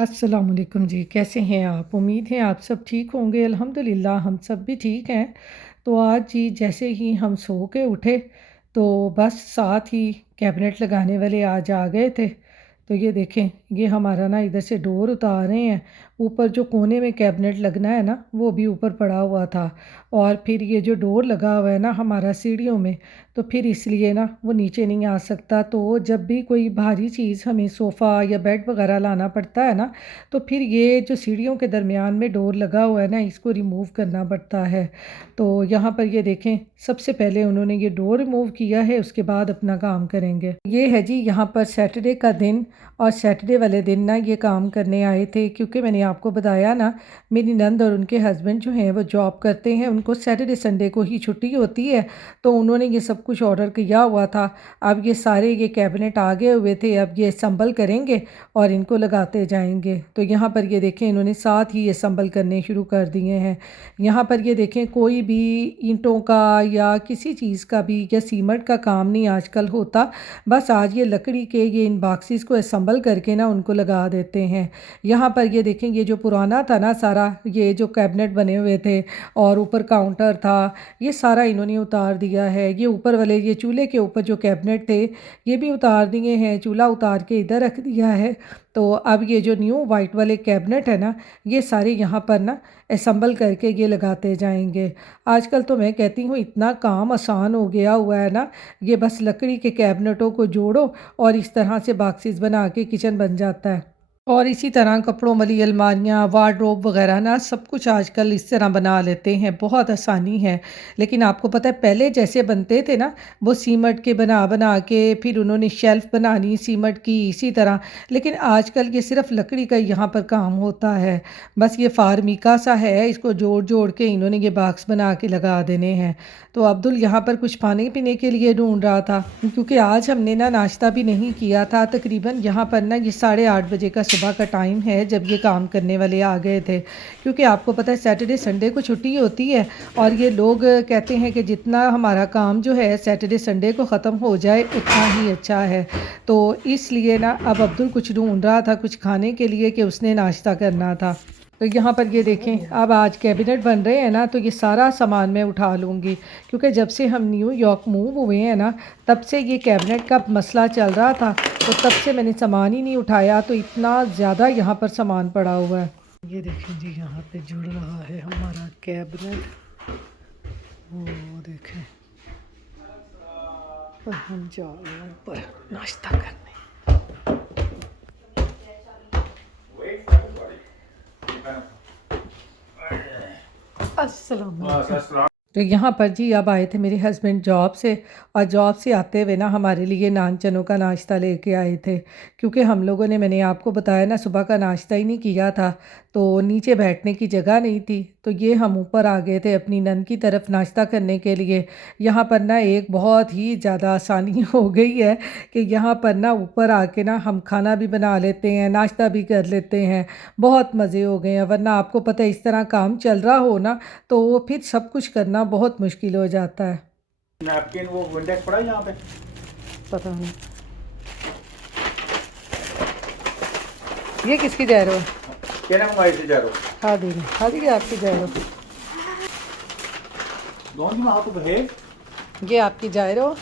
अस्सलाम वालेकुम जी, कैसे हैं आप? उम्मीद है आप सब ठीक होंगे। अल्हम्दुलिल्लाह हम सब भी ठीक हैं। तो आज जी जैसे ही हम सो के उठे तो बस साथ ही कैबिनेट लगाने वाले आज आ गए थे। तो ये देखें, ये हमारा ना इधर से डोर उतार रहे हैं। ऊपर जो कोने में कैबिनेट लगना है ना, वो भी ऊपर पड़ा हुआ था। और फिर ये जो डोर लगा हुआ है ना हमारा सीढ़ियों में, तो फिर इसलिए ना वो नीचे नहीं आ सकता। तो जब भी कोई भारी चीज़ हमें सोफ़ा या बेड वगैरह लाना पड़ता है ना, तो फिर ये जो सीढ़ियों के दरमियान में डोर लगा हुआ है ना, इसको रिमूव करना पड़ता है। तो यहाँ पर ये देखें, सबसे पहले उन्होंने ये डोर रिमूव किया है, उसके बाद अपना काम करेंगे। ये है जी यहाँ पर सैटरडे का दिन। और सैटरडे वाले दिन ना ये काम करने आए थे, क्योंकि मैंने आपको बताया ना, मेरी नंद और उनके हस्बैंड जो हैं वो जॉब करते हैं, उनको सैटरडे संडे को ही छुट्टी होती है। तो उन्होंने ये सब कुछ ऑर्डर किया हुआ था। अब ये सारे ये कैबिनेट आ गए हुए थे, अब ये असम्बल करेंगे और इनको लगाते जाएंगे। तो यहाँ पर ये देखें, इन्होंने साथ ही ये असम्बल करने शुरू कर दिए हैं। यहाँ पर ये देखें, कोई भी ईंटों का या किसी चीज़ का भी या सीमेंट का काम नहीं आजकल होता। बस आज ये लकड़ी के ये इन बॉक्सेस को असम्बल करके ना उनको लगा देते हैं। यहाँ पर ये देखें, ये जो पुराना था ना सारा, ये जो कैबिनेट बने हुए थे और ऊपर काउंटर था, ये सारा इन्होंने उतार दिया है। ये ऊपर वाले ये चूल्हे के ऊपर जो कैबिनेट थे, ये भी उतार दिए हैं। चूल्हा उतार के इधर रख दिया है। तो अब ये जो न्यू वाइट वाले कैबिनेट है ना, ये सारे यहाँ पर ना असम्बल करके ये लगाते जाएंगे। आजकल तो मैं कहती हूँ इतना काम आसान हो गया हुआ है ना। ये बस लकड़ी के कैबिनेटों को जोड़ो और इस तरह से बॉक्सेस बना के किचन बन जाता है। और इसी तरह कपड़ों वाली अलमारियाँ, वार्डरोब वगैरह ना सब कुछ आजकल इस तरह बना लेते हैं, बहुत आसानी है। लेकिन आपको पता है पहले जैसे बनते थे ना, वो सीमेंट के बना बना के फिर उन्होंने शेल्फ़ बनानी सीमेंट की इसी तरह। लेकिन आजकल ये सिर्फ़ लकड़ी का यहाँ पर काम होता है। बस ये फार्मिका सा है, इसको जोड़ जोड़ के इन्होंने ये बॉक्स बना के लगा देने हैं। तो अब्दुल यहाँ पर कुछ खाने पीने के लिए ढूंढ रहा था, क्योंकि आज हमने ना नाश्ता भी नहीं किया था। तकरीबन यहाँ पर ना ये 8:30 बजे का सुबह का टाइम है जब ये काम करने वाले आ गए थे। क्योंकि आपको पता है सैटरडे संडे को छुट्टी होती है और ये लोग कहते हैं कि जितना हमारा काम जो है सैटरडे संडे को ख़त्म हो जाए उतना ही अच्छा है। तो इसलिए ना अब अब्दुल कुछ ढूंढ रहा था कुछ खाने के लिए कि उसने नाश्ता करना था। तो यहाँ पर ये देखें, अब आज कैबिनेट बन रहे हैं ना, तो ये सारा सामान मैं उठा लूँगी। क्योंकि जब से हम न्यू यॉर्क मूव हुए हैं ना, तब से ये कैबिनेट का मसला चल रहा था। तो तब से मैंने सामान ही नहीं उठाया, तो इतना ज़्यादा यहाँ पर सामान पड़ा हुआ है। ये देखें जी, यहाँ पे जुड़ रहा है हमारा कैबिनेट। वो देखें, और हम जा रहे हैं ऊपर नाश्ता करने। अस्सलाम वालेकुम। तो यहाँ पर जी अब आए थे मेरे हस्बैंड जॉब से। और जॉब से आते हुए ना हमारे लिए नान चनों का नाश्ता लेके आए थे। क्योंकि हम लोगों ने, मैंने आपको बताया ना, सुबह का नाश्ता ही नहीं किया था। तो नीचे बैठने की जगह नहीं थी, तो ये हम ऊपर आ गए थे अपनी नन की तरफ नाश्ता करने के लिए। यहाँ पर ना एक बहुत ही ज़्यादा आसानी हो गई है कि यहाँ पर ना ऊपर आके ना हम खाना भी बना लेते हैं, नाश्ता भी कर लेते हैं। बहुत मज़े हो गए हैं। वरना आपको पता है इस तरह काम चल रहा हो ना, तो फिर सब कुछ करना बहुत मुश्किल हो जाता है। नैपकिन वो विंडेक्स पड़ा है यहाँ पे। पता नहीं ये किसकी जा रहे हो? कहने मंगाई थी जारो। हादी आपकी जा रहे हो? दोनों की वहाँ तो है। ये आपकी जा रहे हो,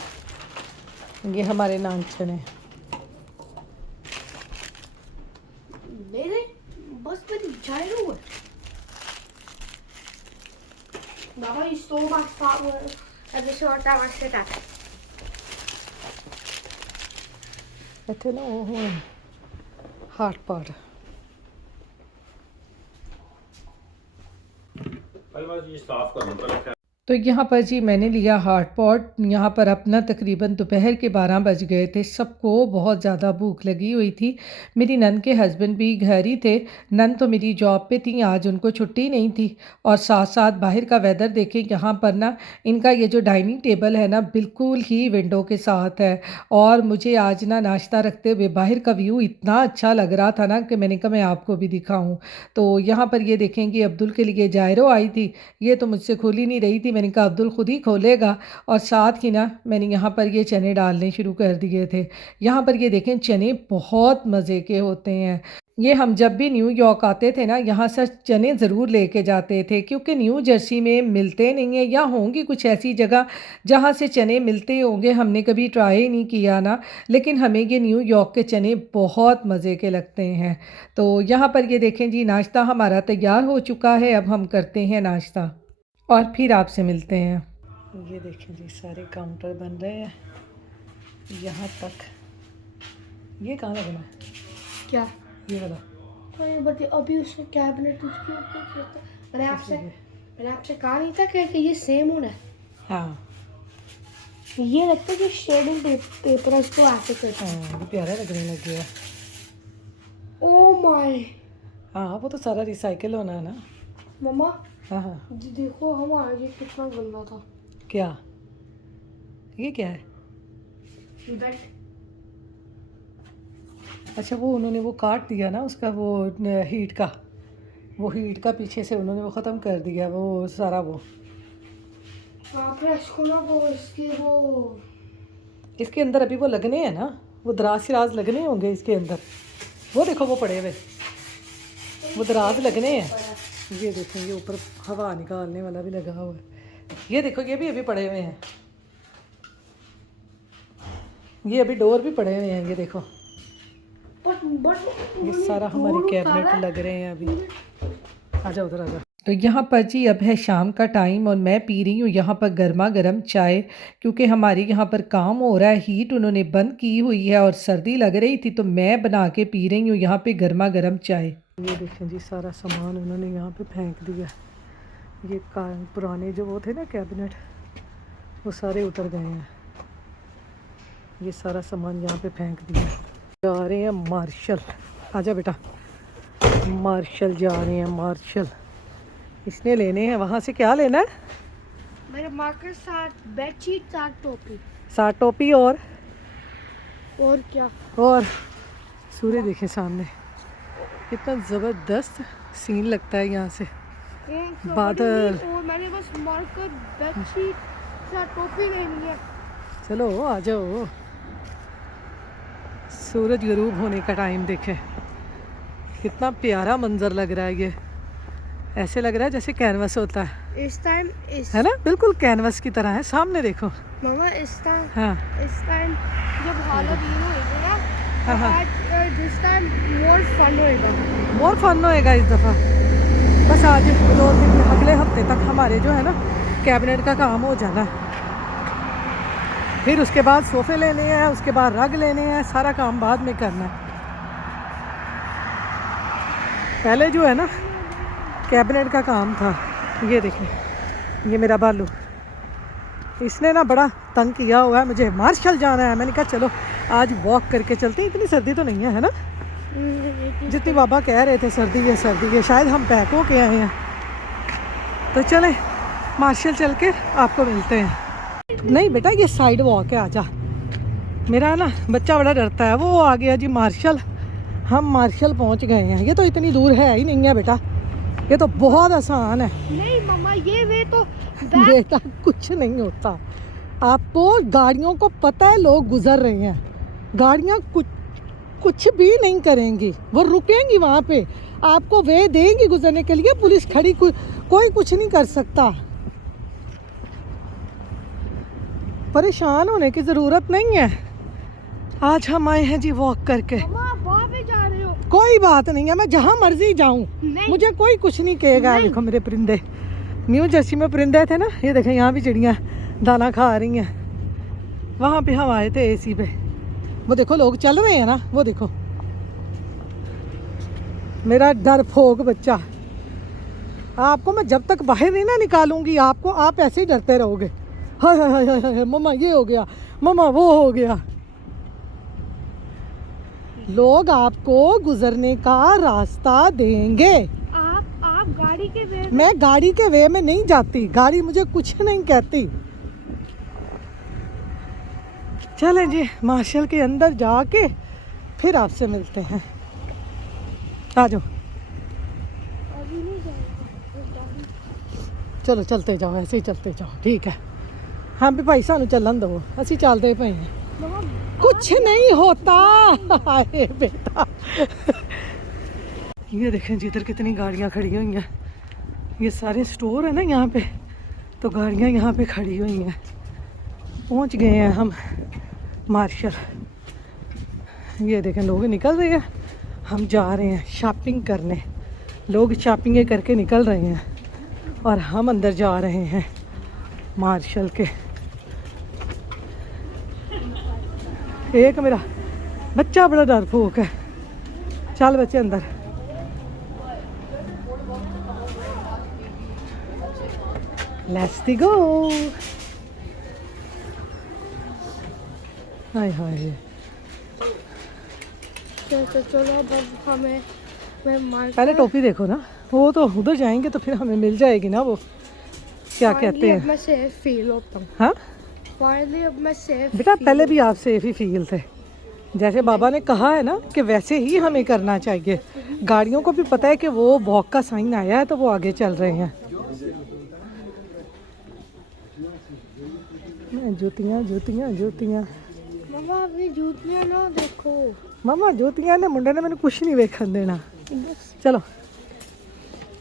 ये हमारे नान चने। मेरे बस में gyro. Baba, you stole my spot every short time I sit at. ਇੱਥੇ ਨਾ ਉਹ ਹੁਣ ਹਾਟ ਪਾਟ। भाई बस ये साफ कर लूँ। तो यहाँ पर जी मैंने लिया हाट पॉट। यहाँ पर अपना तकरीबन दोपहर के 12 बज गए थे। सबको बहुत ज़्यादा भूख लगी हुई थी। मेरी नन के हस्बैंड भी घर ही थे। नन तो मेरी जॉब पे थी, आज उनको छुट्टी नहीं थी। और साथ साथ बाहर का वेदर देखें, यहाँ पर ना इनका ये जो डाइनिंग टेबल है ना, बिल्कुल ही विंडो के साथ है। और मुझे आज ना नाश्ता रखते हुए बाहर का व्यू इतना अच्छा लग रहा था ना कि मैंने कहा मैं आपको भी दिखाऊँ। तो यहाँ पर ये देखें कि अब्दुल के लिए जायरो आई थी। ये तो मुझसे खुल ही नहीं रही थी। मैंने कहा अब्दुल ख़ुद ही खोलेगा, और साथ ही ना मैंने यहाँ पर ये चने डालने शुरू कर दिए थे। यहाँ पर ये देखें चने बहुत मज़े के होते हैं। ये हम जब भी न्यूयॉर्क आते थे ना, यहाँ से चने ज़रूर लेके जाते थे, क्योंकि न्यू जर्सी में मिलते नहीं हैं, या होंगी कुछ ऐसी जगह जहाँ से चने मिलते होंगे, हमने कभी ट्राई ही नहीं किया ना, लेकिन हमें ये न्यूयॉर्क के चने बहुत मज़े के लगते हैं। तो यहाँ पर ये देखें जी, नाश्ता हमारा तैयार हो चुका है, अब हम करते हैं नाश्ता और फिर आपसे मिलते हैं। ये देखें जी, सारे काउंटर बन रहे हैं यहाँ तक। ये कहाँ लगना है? क्या ये वाला? अरे बट अभी उसने कैबिनेट उसके ऊपर किया था। मैंने आपसे कहा नहीं था कि ये सेम होना है। हाँ ये लगता है कि शेडिंग पेपर है, उसको ऐसे करता है। हाँ, ये प्यारा लगने लग गया। ओह माय, हाँ वो तो सारा रिसाइकिल होना है ना। मम्मा हाँ हाँ। जी देखो हमारा ये कितना गंदा था। क्या ये क्या है? बेल्ट। अच्छा, वो उन्होंने वो काट दिया ना उसका, वो हीट का पीछे से उन्होंने वो ख़त्म कर दिया, वो सारा वो। आप इसको ना वो इसके अंदर अभी वो लगने हैं ना, वो दराज सिराज लगने होंगे इसके अंदर। वो देखो वो पड़े हुए, वो दराज लगने हैं। ये देखो, ये ऊपर हवा निकालने वाला भी लगा हुआ है। ये देखो, ये भी अभी पड़े हुए हैं, ये अभी डोर भी पड़े हुए हैं। ये देखो, ये सारा हमारे कैबिनेट लग रहे हैं अभी। आजा उधर आजा। तो यहाँ पर जी अब है शाम का टाइम, और मैं पी रही हूँ यहाँ पर गर्मा गर्म चाय, क्योंकि हमारे यहाँ पर काम हो रहा है, हीट उन्होंने बंद की हुई है और सर्दी लग रही थी, तो मैं बना के पी रही हूँ यहाँ पे गर्मा गर्म चाय। ये देखें जी, सारा सामान उन्होंने यहाँ पे फेंक दिया। ये पुराने जो वो थे ना कैबिनेट, वो सारे उतर गए हैं। ये सारा सामान यहाँ पे फेंक दिया। जा रहे हैं मार्शल, आजा बेटा। मार्शल जा रहे हैं, मार्शल इसने लेने हैं। वहाँ से क्या लेना है? मेरे मार्कर साथ बेडशीट, साथ टोपी। साथ टोपी और क्या? और सूर्य देखे सामने, कितना ज़बरदस्त सीन लगता है यहाँ से। बादल। और मैंने बस मार्कर, बेडशीट, साथ टोपी लेनी है। चलो आ जाओ। सूरज गरूब होने का टाइम देखे, कितना प्यारा मंजर लग रहा है। ये ऐसे लग रहा है जैसे कैनवस होता है इस टाइम, है ना, बिल्कुल कैनवस की तरह है। सामने देखो मामा, इस टाइम, हाँ इस टाइम जब हालोवीन होएगा ना, हाँ हाँ, आज दिस टाइम मोर फन होएगा। मोर फन होएगा इस दफ़ा। बस आज 2-3 अगले हफ्ते तक हमारे जो है ना कैबिनेट का काम हो जाना है, फिर उसके बाद सोफ़े लेने हैं, उसके बाद रग लेने हैं, सारा काम बाद में करना है। पहले जो है ना कैबिनेट का काम था। ये देखें, ये मेरा बालू, इसने ना बड़ा तंग किया हुआ है। मुझे मार्शल जाना है, मैंने कहा चलो आज वॉक करके चलते हैं। इतनी सर्दी तो नहीं है ना, जितनी बाबा कह रहे थे सर्दी है सर्दी है। शायद हम पैक हो के आए हैं, तो चलें मार्शल चल के आपको मिलते हैं। नहीं बेटा, ये साइड वॉक है, आजा। मेरा ना बच्चा बड़ा डरता है। वो आ गया जी मार्शल, हम मार्शल पहुंच गए हैं। ये तो इतनी दूर है ही नहीं है बेटा, ये तो बहुत आसान है। नहीं मम्मा, ये वे तो बेटा कुछ नहीं होता। आपको गाड़ियों को पता है लोग गुजर रहे हैं, गाड़ियाँ कुछ भी नहीं करेंगी, वो रुकेंगी वहाँ पे, आपको वे देंगी गुजरने के लिए। पुलिस खड़ी, कोई कुछ नहीं कर सकता। परेशान होने की ज़रूरत नहीं है। आज हम आए हैं जी वॉक करके। मम्मा, आप वहाँ पे जा रहे हो? कोई बात नहीं है, मैं जहाँ मर्जी जाऊँ, मुझे कोई कुछ नहीं कहेगा। देखो मेरे परिंदे, न्यू जर्सी में परिंदे थे ना, ये देखें यहाँ भी चिड़ियाँ दाना खा रही हैं। वहाँ पे हम आए थे एसी पे, वो देखो लोग चल रहे हैं ना, वो देखो। मेरा डरपोक बच्चा, आपको मैं जब तक बाहर नहीं ना निकालूंगी, आप ऐसे ही डरते रहोगे। हाय हाय हाय हाय हाय, मम्मा ये हो गया, मम्मा वो हो गया। लोग आपको गुजरने का रास्ता देंगे। आप गाड़ी के वे, मैं गाड़ी के वे में नहीं जाती, गाड़ी मुझे कुछ नहीं कहती। चलें जी मार्शल के अंदर जाके फिर आपसे मिलते हैं। आ जाओ, अभी नहीं जाएगा। चलो चलते जाओ, ऐसे ही चलते जाओ, ठीक है। हाँ भी भाई सानू चलन दो, असी चलते पे हैं। मम्मा कुछ नहीं होता। हाय बेटा। ये देखें जिधर कितनी गाड़ियाँ खड़ी हुई हैं, ये सारे स्टोर है ना यहाँ पे, तो गाड़ियाँ यहाँ पे खड़ी हुई हैं। पहुँच गए हैं हम मार्शल। ये देखें लोग निकल रहे हैं, हम जा रहे हैं शॉपिंग करने। लोग शॉपिंग करके निकल रहे हैं और हम अंदर जा रहे हैं मार्शल के। एक मेरा बच्चा बड़ा डरपोक है। चल बच्चे अंदर। Let's go. हाय हाय। चलो अब हमें मैं पहले टोपी देखो ना, वो तो उधर जाएंगे तो फिर हमें मिल जाएगी ना वो, क्या कहते अब हैं। मैं सेफ फील होता हूँ। हाँ फाइनली अब मैं सेफ बेटा, पहले भी आप सेफ ही फील थे। जैसे बाबा ने कहा है ना कि वैसे ही हमें करना चाहिए। गाड़ियों को भी पता है कि वो वॉक का साइन आया है तो वो आगे चल रहे हैं। जूतियाँ जूतियाँ जूतियाँ। मम्मा अपनी जूतियाँ ना देखो। मम्मा जूतियाँ ने मुंडे ने मैंने कुछ नहीं वेखन देना। बस चलो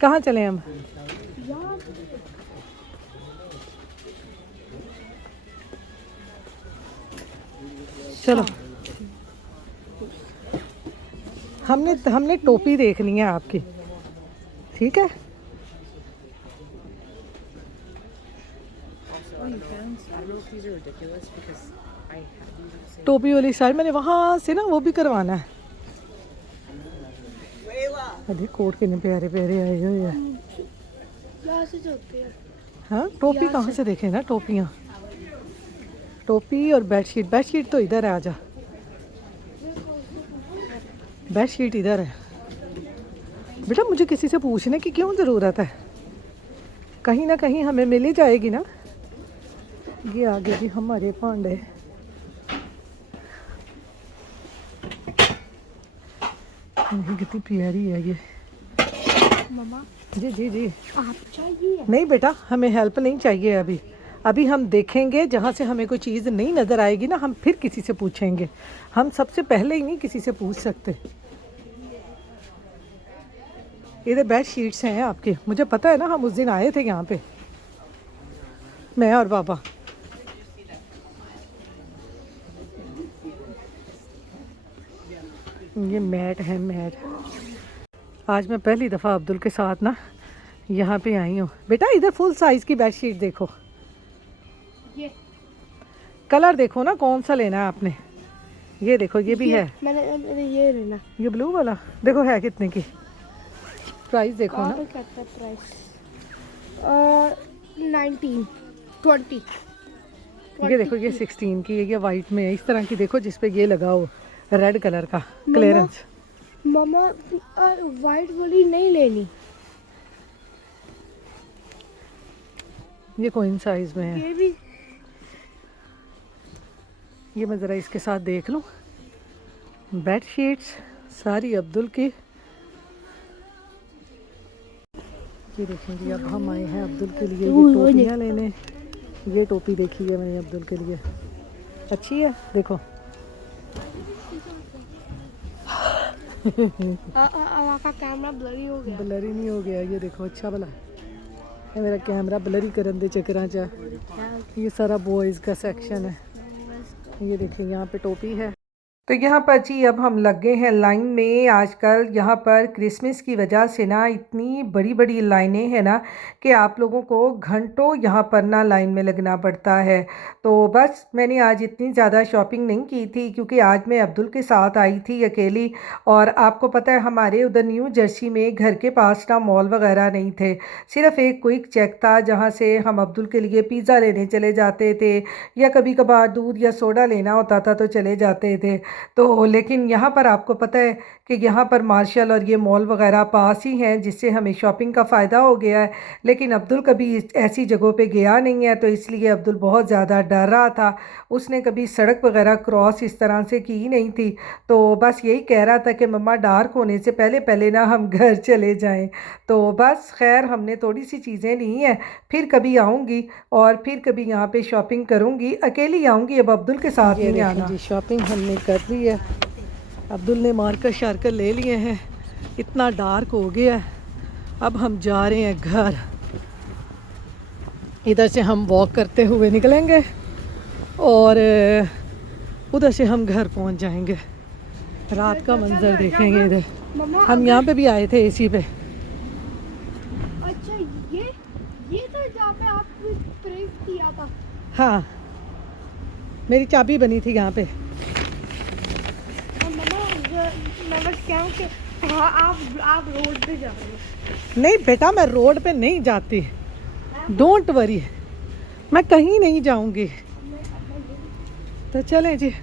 कहाँ चले हम। यार चलो हमने टोपी देखनी है आपकी, ठीक है। टोपी वाली साइड मैंने वहाँ से ना वो भी करवाना है। अरे कोट कितने प्यारे प्यारे आए हुए हैं। यहाँ से चलते हैं। हाँ टोपी कहाँ से देखें ना, टोपियाँ, टोपी और बेडशीट। बेडशीट तो इधर है, आजा। बेडशीट इधर है। बेटा मुझे किसी से पूछने की क्यों ज़रूरत है, कहीं ना कहीं हमें मिल ही जाएगी ना। ये आगे भी हमारे पांडे। कितनी प्यारी है ये। मम्मा जी जी जी। आप चाहिए? नहीं बेटा, हमें हेल्प नहीं चाहिए अभी। अभी हम देखेंगे, जहाँ से हमें कोई चीज़ नहीं नज़र आएगी ना, हम फिर किसी से पूछेंगे। हम सबसे पहले ही नहीं किसी से पूछ सकते। इधर बेड शीट्स हैं आपके, मुझे पता है ना, हम उस दिन आए थे यहाँ पे, मैं और बाबा। ये मैट है, मैट। आज मैं पहली दफ़ा अब्दुल के साथ ना यहाँ पे आई हूँ। बेटा इधर फुल साइज़ की बेड शीट देखो, ये कलर देखो ना कौन सा लेना है आपने। ये देखो ये भी है। मैंने ये लेना। ये ब्लू वाला देखो है कितने की, प्राइस देखो कहाँ ना। पे करता है प्राइस? 19 20। ये देखो ये 16 की है, ये वाइट में है इस तरह की, देखो जिस पे ये लगा हो रेड कलर का क्लियरेंस। मम्मा वाइट वाली नहीं लेनी, ये कोइन साइज में है। ये भी। ये मैं ज़रा इसके साथ देख लूँ। बेड शीट्स सारी अब्दुल की। ये देखेंगे अब हम आए हैं अब्दुल के लिए ये टोपियाँ लेने। ये टोपी देखी है मैंने अब्दुल के लिए, अच्छी है देखो। आपका कैमरा ब्लरी हो गया। ब्लरी नहीं हो गया, ये देखो अच्छा भला। ये मेरा कैमरा ब्लरी करन दे चक्करां च। ये सारा बॉयज़ का सेक्शन है। ये देखिए यहाँ पे टोपी है। तो यहाँ पर जी अब हम लग गए हैं लाइन में। आजकल यहाँ पर क्रिसमस की वजह से ना इतनी बड़ी बड़ी लाइनें हैं ना कि आप लोगों को घंटों यहाँ पर ना लाइन में लगना पड़ता है। तो बस मैंने आज इतनी ज़्यादा शॉपिंग नहीं की थी क्योंकि आज मैं अब्दुल के साथ आई थी अकेली। और आपको पता है हमारे उधर न्यू जर्सी में घर के पास ना मॉल वगैरह नहीं थे, सिर्फ़ एक क्विक चेक था जहाँ से हम अब्दुल के लिए पिज़्ज़ा लेने चले जाते थे या कभी कभार दूध या सोडा लेना होता था तो चले जाते थे। तो लेकिन यहाँ पर आपको पता है कि यहाँ पर मार्शल और ये मॉल वगैरह पास ही हैं, जिससे हमें शॉपिंग का फ़ायदा हो गया है। लेकिन अब्दुल कभी ऐसी जगहों पे गया नहीं है, तो इसलिए अब्दुल बहुत ज़्यादा डर रहा था। उसने कभी सड़क वगैरह क्रॉस इस तरह से की नहीं थी, तो बस यही कह रहा था कि मम्मा डार्क होने से पहले पहले ना हम घर चले जाएं। तो बस खैर हमने थोड़ी सी चीज़ें ली हैं, फिर कभी आऊँगी और फिर कभी यहाँ पे शॉपिंग करूँगी। अकेली आऊँगी, अब अब्दुल के साथ नहीं आना। जी शॉपिंग हमने कर ली है, अब्दुल ने मार्कर शार्कर ले लिए हैं, इतना डार्क हो गया है। अब हम जा रहे हैं घर। इधर से हम वॉक करते हुए निकलेंगे और उधर से हम घर पहुंच जाएंगे। रात का मंजर देखेंगे इधर। हम यहाँ पे भी आए थे एसी पे। अच्छा ये तो जहाँ पे आपने प्रेस किया था। हाँ, मेरी चाबी बनी थी यहाँ पे। मैं बस क्या हूँ कि हाँ आप रोड पे जा रहे हो। नहीं बेटा, मैं रोड पे नहीं जाती, डोंट वरी, मैं कहीं नहीं जाऊंगी। तो चलें जी,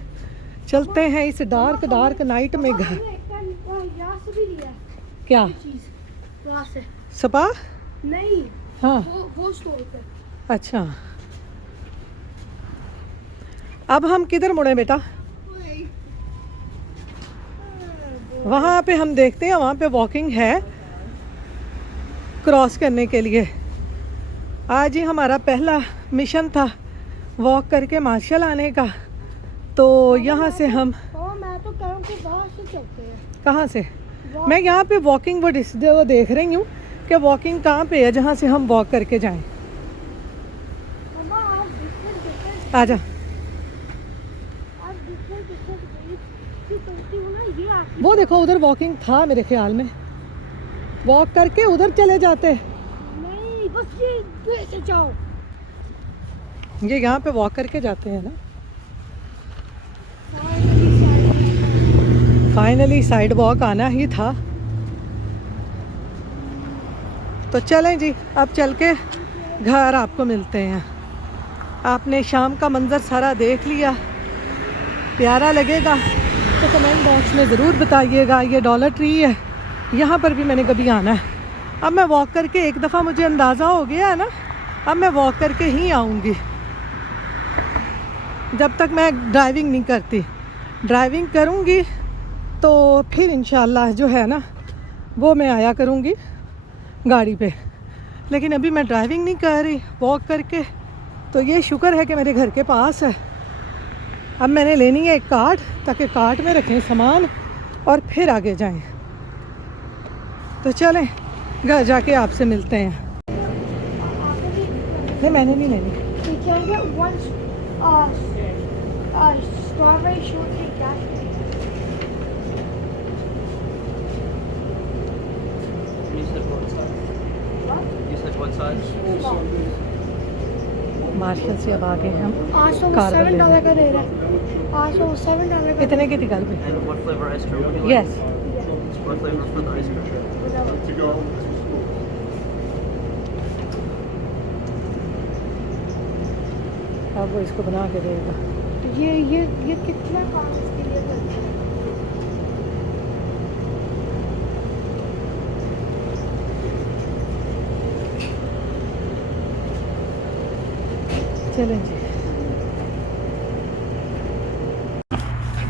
चलते हैं इस डार्क नाइट में घर। यहाँ से भी लिया है क्या चीज़ वहाँ से? स्पा? नहीं, हाँ वो स्टोर पे। अच्छा, अब हम किधर मुड़े बेटा? वहाँ पे हम देखते हैं, वहाँ पे वॉकिंग है क्रॉस करने के लिए। आज ही हमारा पहला मिशन था वॉक करके मार्शल आने का, तो यहाँ से हम मैं तो कह रहा हूँ कि वहाँ से चलते हैं। कहाँ से? मैं यहाँ पे वॉकिंग वो देख रही हूँ कि वॉकिंग कहाँ पे है जहाँ से हम वॉक करके जाएं। आजा। वो देखो उधर वॉकिंग था मेरे ख्याल में, वॉक करके उधर चले जाते। नहीं, बस ये ऐसे जाओ। ये यहाँ पे वॉक करके जाते हैं ना। फाइनली साइड वॉक आना ही था। तो चलें जी, अब चल के घर आपको मिलते हैं। आपने शाम का मंजर सारा देख लिया, प्यारा लगेगा तो कमेंट बॉक्स में ज़रूर बताइएगा। ये डॉलर ट्री है, यहाँ पर भी मैंने कभी आना है। अब मैं वॉक करके, एक दफ़ा मुझे अंदाज़ा हो गया है ना, अब मैं वॉक करके ही आऊँगी जब तक मैं ड्राइविंग नहीं करती। ड्राइविंग करूँगी तो फिर इंशाल्लाह जो है ना वो मैं आया करूँगी गाड़ी पे, लेकिन अभी मैं ड्राइविंग नहीं कर रही, वॉक करके। तो ये शुक्र है कि मेरे घर के पास है। अब मैंने लेनी है एक कार्ट, ताकि कार्ट में रखें सामान और फिर आगे जाएं। तो चलें घर जाके आपसे मिलते हैं। नहीं मैंने नहीं लेनी। मार्शल से अब आ गए हम। $7 का दे रहा है। $7 का। कितने की थी कल पे? And what flavor ice cream would you like? Yes. What flavor for the ice cream? अब वो इसको बना के देगा। ये कितना काम इसके लिए करते हैं? चलें जी।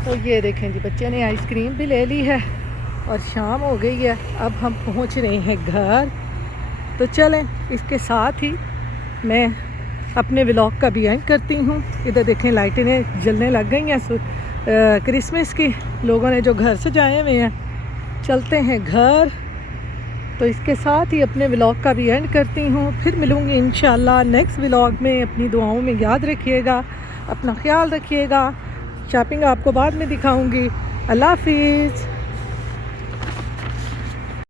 तो ये देखें जी, बच्चे ने आइसक्रीम भी ले ली है और शाम हो गई है। अब हम पहुंच रहे हैं घर। तो चलें, इसके साथ ही मैं अपने व्लॉग का भी एंड करती हूँ। इधर देखें लाइटें जलने लग गई हैं क्रिसमस की, लोगों ने जो घर सजाए हुए हैं। चलते हैं घर। तो इसके साथ ही अपने व्लॉग का भी एंड करती हूँ। फिर मिलूँगी इंशाल्लाह नेक्स्ट व्लॉग में। अपनी दुआओं में याद रखिएगा, अपना ख्याल रखिएगा। शॉपिंग आपको बाद में दिखाऊँगी। अल्लाह हाफिज़।